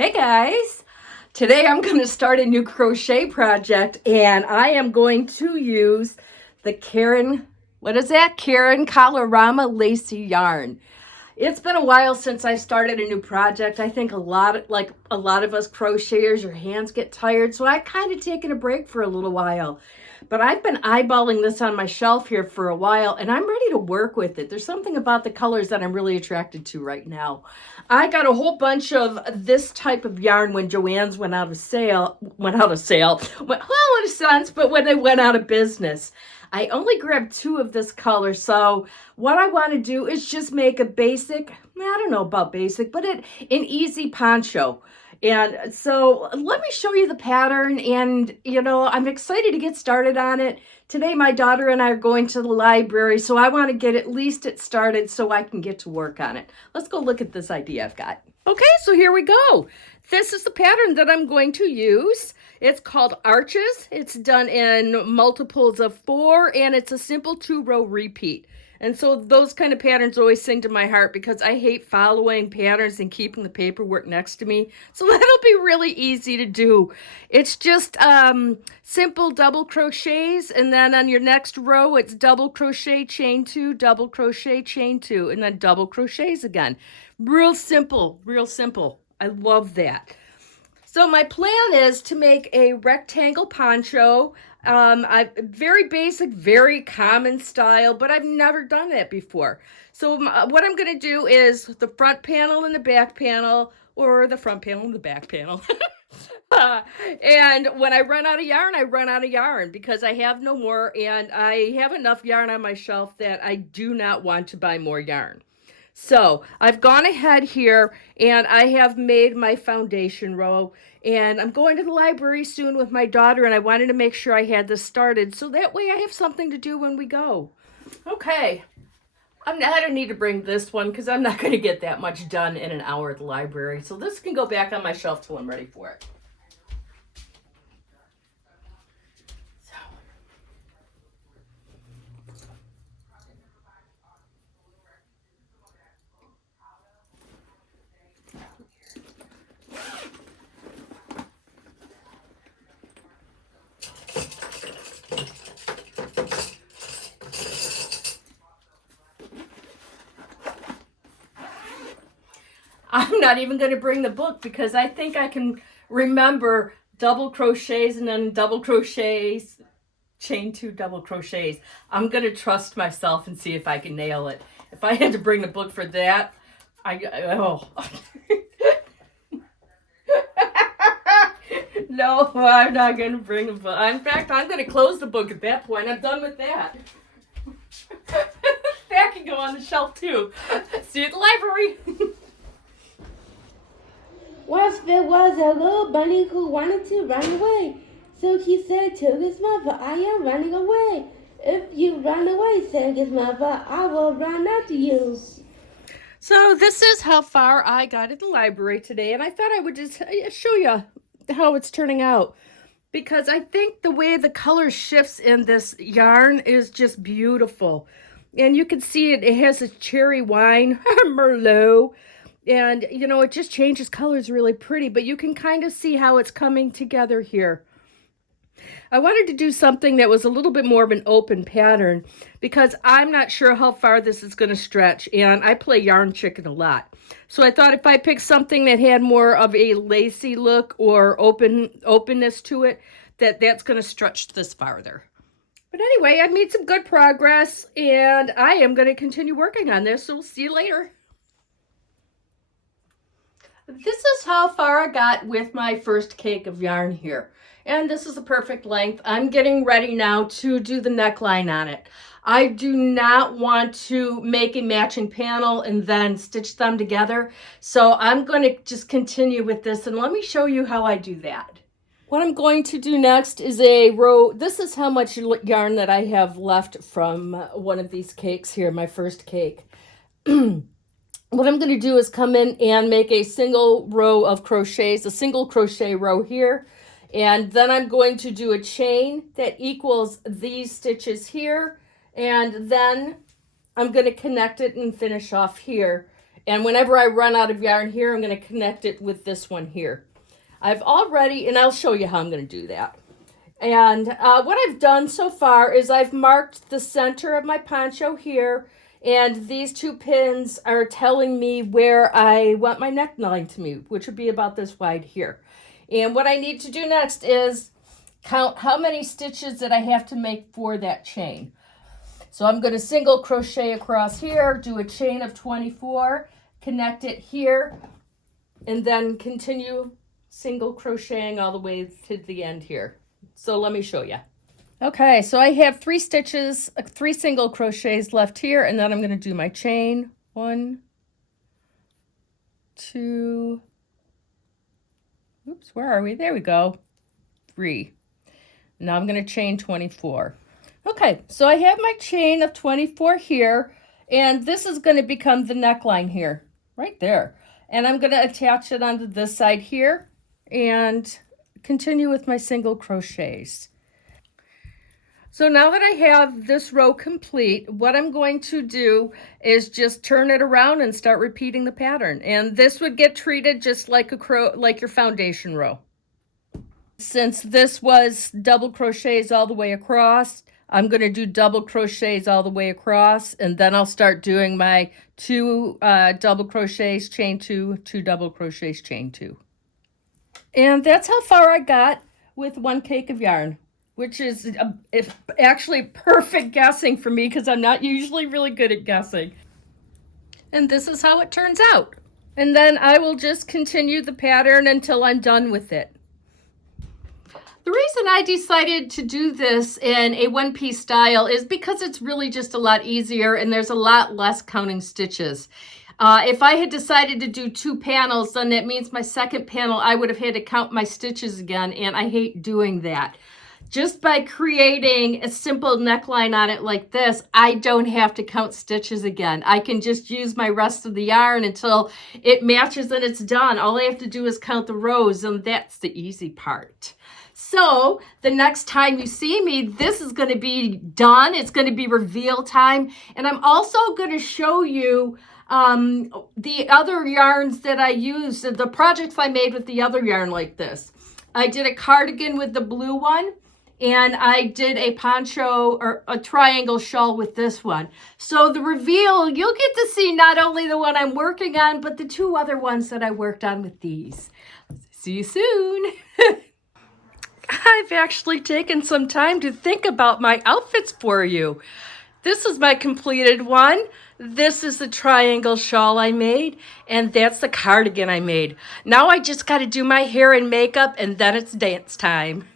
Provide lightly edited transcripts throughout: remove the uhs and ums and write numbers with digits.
Hey guys, today I'm going to start a new crochet project and I am going to use the Caron, Caron Colorama Lacy yarn. It's been a while since I started a new project. I think a lot of us crocheters, your hands get tired, so I've kind of taken a break for a little while. But I've been eyeballing this on my shelf here for a while and I'm ready to work with it. There's something about the colors that I'm really attracted to right now. I got a whole bunch of this type of yarn when Joanne's went in a sense, but when they went out of business. I only grabbed 2 of this color, so what I want to do is just make a basic, I don't know about basic, but an easy poncho. And so let me show you the pattern, and I'm excited to get started on it. Today my daughter and I are going to the library, so I want to get at least it started so I can get to work on it. Let's go look at this idea I've got. Okay, so here we go. This is the pattern that I'm going to use. It's called Arches. It's done in multiples of 4, and it's a simple 2-row repeat. And so those kind of patterns always sing to my heart because I hate following patterns and keeping the paperwork next to me. So that'll be really easy to do. It's just simple double crochets, and then on your next row, it's double crochet, chain 2, double crochet, chain 2, and then double crochets again. Real simple, real simple. I love that. So my plan is to make a rectangle poncho. Very basic, very common style, but I've never done that before. So what I'm going to do is the front panel and the back panel, or the front panel and the back panel. And when I run out of yarn, I run out of yarn because I have no more, and I have enough yarn on my shelf that I do not want to buy more yarn. So I've gone ahead here and I have made my foundation row, and I'm going to the library soon with my daughter, and I wanted to make sure I had this started so that way I have something to do when we go. Okay, I don't need to bring this one because I'm not going to get that much done in an hour at the library. So this can go back on my shelf till I'm ready for it. I'm not even going to bring the book because I think I can remember double crochets and then double crochets, chain 2 double crochets. I'm going to trust myself and see if I can nail it. If I had to bring the book for that, No, I'm not going to bring the book. In fact, I'm going to close the book at that point. I'm done with that. That can go on the shelf too. See you at the library. Once there was a little bunny who wanted to run away. So he said to his mother, I am running away. If you run away, said his mother, I will run after you. So this is how far I got at the library today, and I thought I would just show you how it's turning out, because I think the way the color shifts in this yarn is just beautiful. And you can see it has a cherry wine, Merlot, and it just changes colors really pretty, but you can kind of see how it's coming together here. I wanted to do something that was a little bit more of an open pattern because I'm not sure how far this is going to stretch, and I play yarn chicken a lot. So I thought if I picked something that had more of a lacy look or openness to it, that's going to stretch this farther. But anyway, I made some good progress, and I am going to continue working on this, so we'll see you later. This is how far I got with my first cake of yarn here. And this is the perfect length. I'm getting ready now to do the neckline on it. I do not want to make a matching panel and then stitch them together. So I'm going to just continue with this, and let me show you how I do that. What I'm going to do next is a row. This is how much yarn that I have left from one of these cakes here, my first cake. What I'm going to do is come in and make a single row of crochets, a single crochet row here. And then I'm going to do a chain that equals these stitches here. And then I'm going to connect it and finish off here. And whenever I run out of yarn here, I'm going to connect it with this one here. I've already, and I'll show you how I'm going to do that. And what I've done so far is I've marked the center of my poncho here, and these 2 pins are telling me where I want my neckline to move, which would be about this wide here. And what I need to do next is count how many stitches that I have to make for that chain. So I'm going to single crochet across here, do a chain of 24, connect it here, and then continue single crocheting all the way to the end here. So let me show you. Okay, so I have 3 stitches, 3 single crochets left here, and then I'm going to do my chain. 1, 2, oops, where are we? There we go. 3. Now I'm going to chain 24. Okay, so I have my chain of 24 here, and this is going to become the neckline here, right there. And I'm going to attach it onto this side here and continue with my single crochets. So now that I have this row complete, what I'm going to do is just turn it around and start repeating the pattern. And this would get treated just like your foundation row. Since this was double crochets all the way across, I'm going to do double crochets all the way across, and then I'll start doing my 2 double crochets, chain 2, 2 double crochets, chain 2. And that's how far I got with 1 cake of yarn, which is actually perfect guessing for me because I'm not usually really good at guessing. And this is how it turns out. And then I will just continue the pattern until I'm done with it. The reason I decided to do this in a one-piece style is because it's really just a lot easier and there's a lot less counting stitches. If I had decided to do 2 panels, then that means my second panel, I would have had to count my stitches again, and I hate doing that. Just by creating a simple neckline on it like this, I don't have to count stitches again. I can just use my rest of the yarn until it matches and it's done. All I have to do is count the rows, and that's the easy part. So the next time you see me, this is going to be done. It's going to be reveal time. And I'm also going to show you the other yarns that I used, the projects I made with the other yarn like this. I did a cardigan with the blue one, and I did a poncho or a triangle shawl with this one. So the reveal, you'll get to see not only the one I'm working on, but the 2 other ones that I worked on with these. See you soon. I've actually taken some time to think about my outfits for you. This is my completed one. This is the triangle shawl I made, and that's the cardigan I made. Now I just got to do my hair and makeup, and then it's dance time.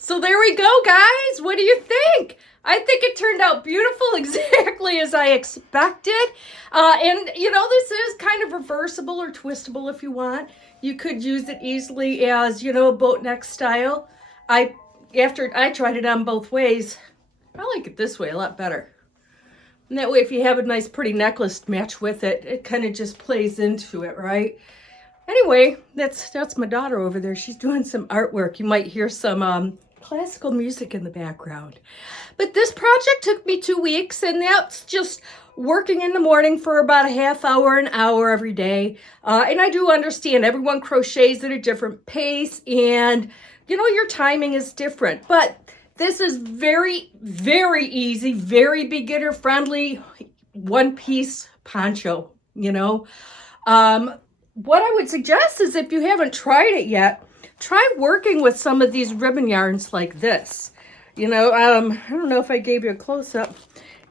So there we go, guys. What do you think? I think it turned out beautiful, exactly as I expected. And, you know, this is kind of reversible or twistable if you want. You could use it easily as, you know, a boat neck style. After I tried it on both ways, I like it this way a lot better. And that way, if you have a nice pretty necklace to match with it, it kind of just plays into it, right? Anyway, that's my daughter over there. She's doing some artwork. You might hear some classical music in the background. But this project took me 2 weeks, and that's just working in the morning for about a half hour, an hour every day. And I do understand everyone crochets at a different pace, and you know, your timing is different. But this is very, very easy, very beginner friendly, one-piece poncho, you know. What I would suggest is if you haven't tried it yet, try working with some of these ribbon yarns like this. You know, I don't know if I gave you a close-up.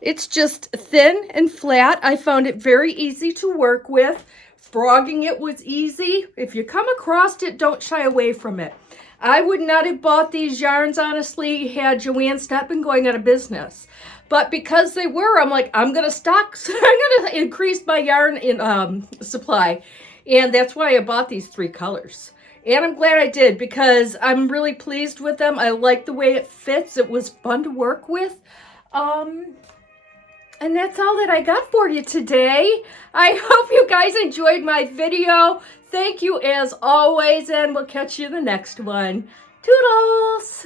It's just thin and flat. I found it very easy to work with. Frogging it was easy. If you come across it, don't shy away from it. I would not have bought these yarns, honestly, had Joanne not been going out of business. But because they were, I'm like, I'm going to stock, so I'm going to increase my yarn in supply. And that's why I bought these 3 colors. And I'm glad I did because I'm really pleased with them. I like the way it fits. It was fun to work with. And that's all that I got for you today. I hope you guys enjoyed my video. Thank you as always, and we'll catch you in the next one. Toodles!